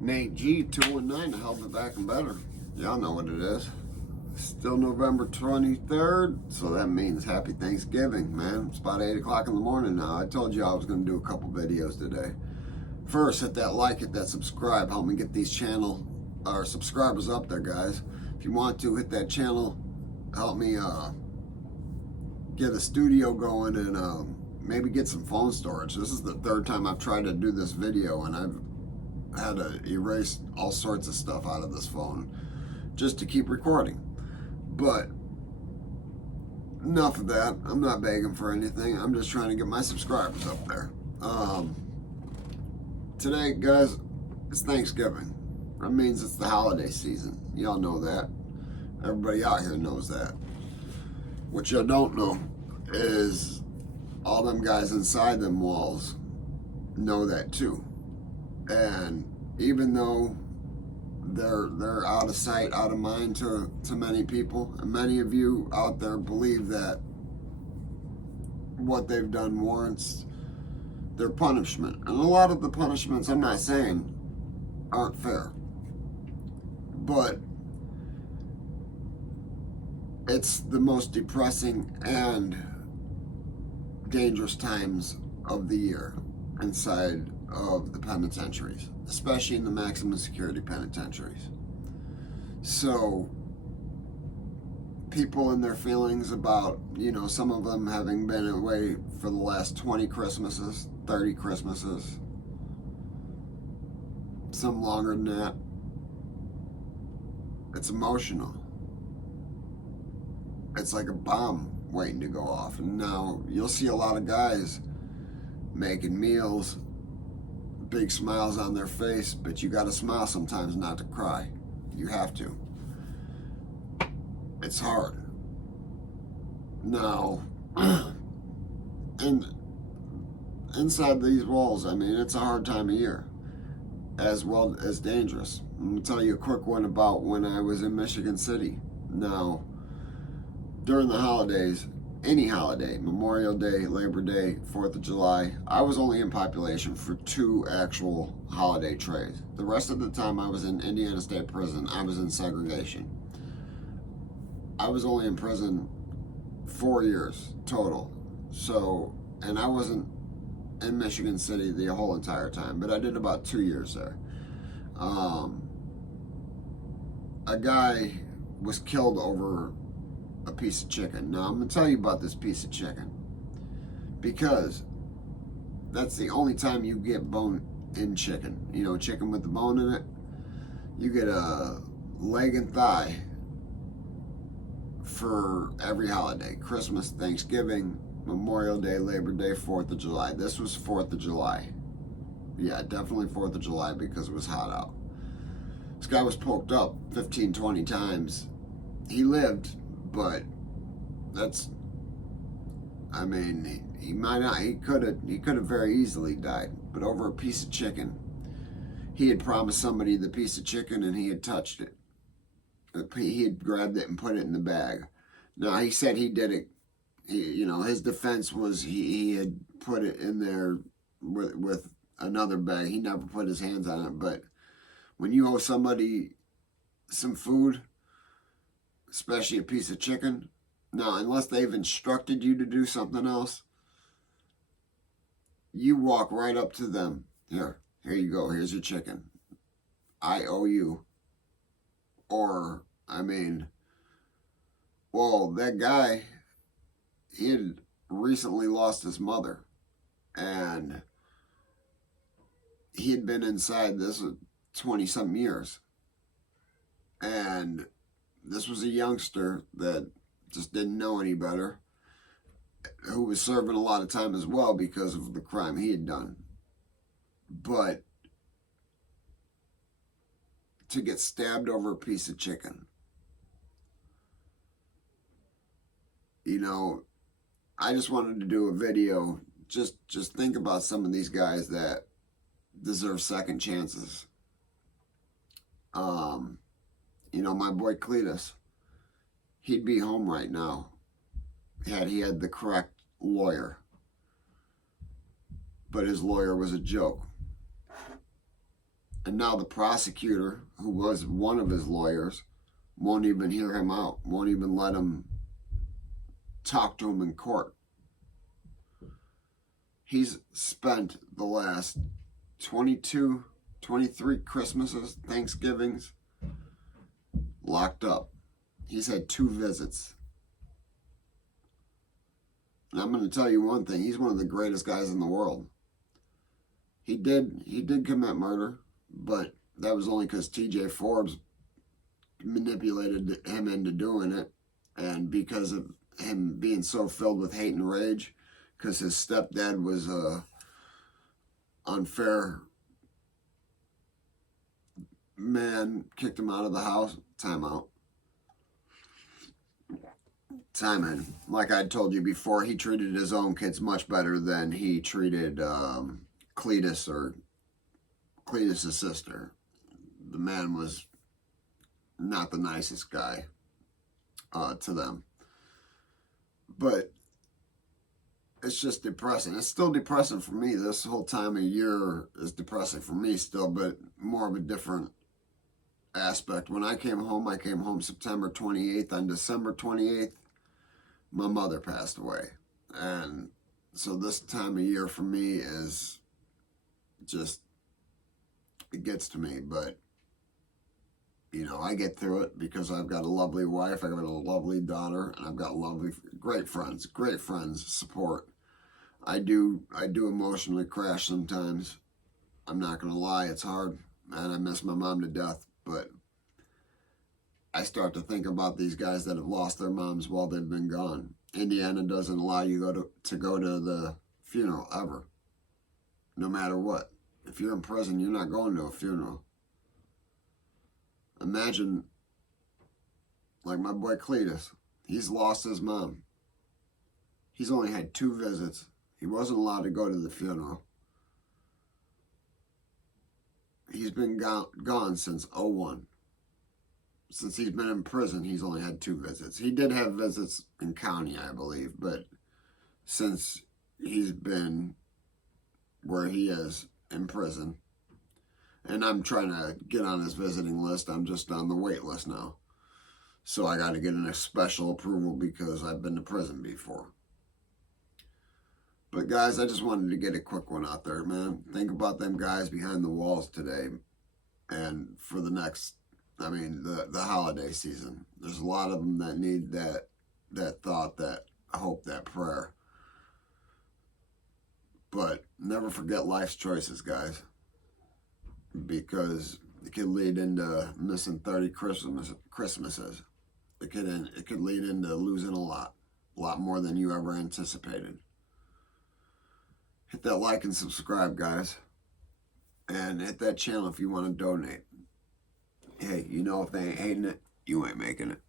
Nate G 219 to help it back and better. Y'all know what it is. Still November 23rd, so that means happy Thanksgiving, man. It's about 8 o'clock in the morning now. I told you I was going to do a couple videos today. First, hit that like, hit that subscribe. Help me get these channel or subscribers up there, guys. If you want to, hit that channel. Help me get a studio going and maybe get some phone storage. This is the third time I've tried to do this video, and I've had to erase all sorts of stuff out of this phone just to keep recording. But enough of that. I'm not begging for anything. I'm just trying to get my subscribers up there. Today, guys, it's Thanksgiving. That means it's the holiday season. Y'all know that. Everybody out here knows that. What y'all don't know is all them guys inside them walls know that too. And even though they're out of sight, out of mind to many people, and many of you out there believe that what they've done warrants their punishment. And a lot of the punishments, I'm not saying aren't fair, but it's the most depressing and dangerous times of the year inside of the penitentiaries, especially in the maximum security penitentiaries. So people and their feelings about, some of them having been away for the last 20 Christmases, 30 Christmases, some longer than that. It's emotional. It's like a bomb waiting to go off. And now you'll see a lot of guys making meals, big smiles on their face, but you gotta smile sometimes not to cry. You have to. It's hard. Now, and inside these walls, it's a hard time of year, as well as dangerous. I'm gonna tell you a quick one about when I was in Michigan City. Now, during the holidays, any holiday, Memorial Day, Labor Day, 4th of July, I was only in population for 2 actual holiday trays. The rest of the time I was in Indiana State Prison, I was in segregation. I was only in prison 4 years total. So, and I wasn't in Michigan City the whole entire time, but I did about 2 years there. A guy was killed over a piece of chicken. Now, I'm going to tell you about this piece of chicken because that's the only time you get bone-in chicken. Chicken with the bone in it. You get a leg and thigh for every holiday. Christmas, Thanksgiving, Memorial Day, Labor Day, 4th of July. This was 4th of July. Yeah, definitely 4th of July because it was hot out. This guy was poked up 15, 20 times. He lived, but that's, he might not, he could have very easily died, but over a piece of chicken. He had promised somebody the piece of chicken and he had touched it. He had grabbed it and put it in the bag. Now, he said he did it, his defense was he had put it in there with another bag. He never put his hands on it, but when you owe somebody some food, especially a piece of chicken. Now, unless they've instructed you to do something else, you walk right up to them. Here you go. Here's your chicken. I owe you. Or, that guy, he had recently lost his mother. And he had been inside this 20-something years. And this was a youngster that just didn't know any better, who was serving a lot of time as well because of the crime he had done. But to get stabbed over a piece of chicken, I just wanted to do a video. Just think about some of these guys that deserve second chances. My boy Cletus, he'd be home right now had he had the correct lawyer. But his lawyer was a joke. And now the prosecutor, who was one of his lawyers, won't even hear him out, won't even let him talk to him in court. He's spent the last 22, 23 Christmases, Thanksgivings locked up. He's had 2 visits. And I'm going to tell you one thing, he's one of the greatest guys in the world. He did commit murder, but that was only because TJ Forbes manipulated him into doing it, and because of him being so filled with hate and rage, because his stepdad was a unfair man, kicked him out of the house. Time in. Like I told you before, he treated his own kids much better than he treated Cletus or Cletus' sister. The man was not the nicest guy to them. But it's just depressing. It's still depressing for me. This whole time of year is depressing for me still, but more of a different aspect. When I came home September 28th. On December 28th, my mother passed away. And so this time of year for me is just, it gets to me. But, you know, I get through it because I've got a lovely wife, I've got a lovely daughter, and I've got great friends, support. I do emotionally crash sometimes. I'm not going to lie, it's hard, and I miss my mom to death, but I start to think about these guys that have lost their moms while they've been gone. Indiana doesn't allow you to go to the funeral ever, no matter what. If you're in prison, you're not going to a funeral. Imagine, like my boy Cletus, he's lost his mom. He's only had 2 visits. He wasn't allowed to go to the funeral. He's been gone since 01. Since he's been in prison, he's only had 2 visits. He did have visits in county, I believe, but since he's been where he is in prison, and I'm trying to get on his visiting list, I'm just on the wait list now. So I got to get a special approval because I've been to prison before. But guys, I just wanted to get a quick one out there, man. Think about them guys behind the walls today and for the next, the holiday season. There's a lot of them that need that thought, that hope, that prayer. But never forget life's choices, guys, because it could lead into missing 30 Christmases. It could lead into losing a lot more than you ever anticipated. Hit that like and subscribe, guys. And hit that channel if you want to donate. Hey, you know if they ain't hating it, you ain't making it.